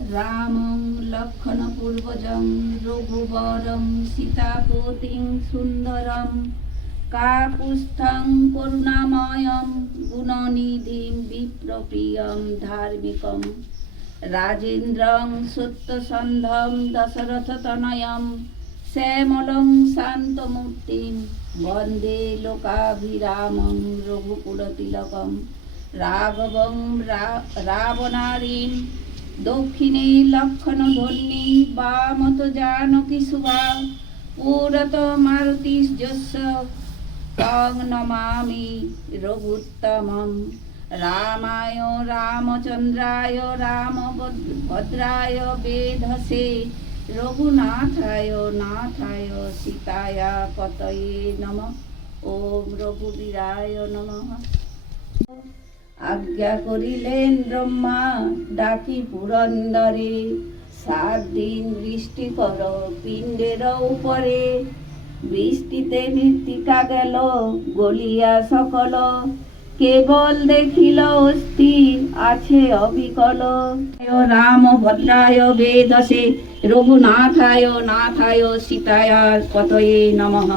रामं लक्ष्मणपूर्वजं रघुवरं सीतापतिं सुन्दरं काकुत्स्थं करुणामयं गुणनिधिं विप्रप्रियं धार्मिकं राजेन्द्रं सत्यसन्धं दशरथतनयं श्यामलं शान्तमूर्तिं वन्दे लोकाभिरामं रघुकुलतिलकं राघवं रावणारिं दक्षिणे लक्ष्मणध्वनि वामत जानकी सुभा पुरत मारुतिर्यस्य तं नमामि रघुत्तमं रामाय रामचन्द्राय रामभद्राय वेधसे रघुनाथाय नाथाय सीताय पतये नमः। ओम रघुवीराय नमः। आज्ञा करिलेन ब्रह्मा डाकी पुरंदरे 7 दिन বৃষ্টি করো পিণ্ডের উপরে বৃষ্টিতে মৃত্তিকা গেল গলিয়া সকল কেবল দেখিল অস্থি আছে অবিকল রাম ভদ্রায় বেদসে রঘুনাথায় নাথায় সীতায় পতয়ে নমঃ।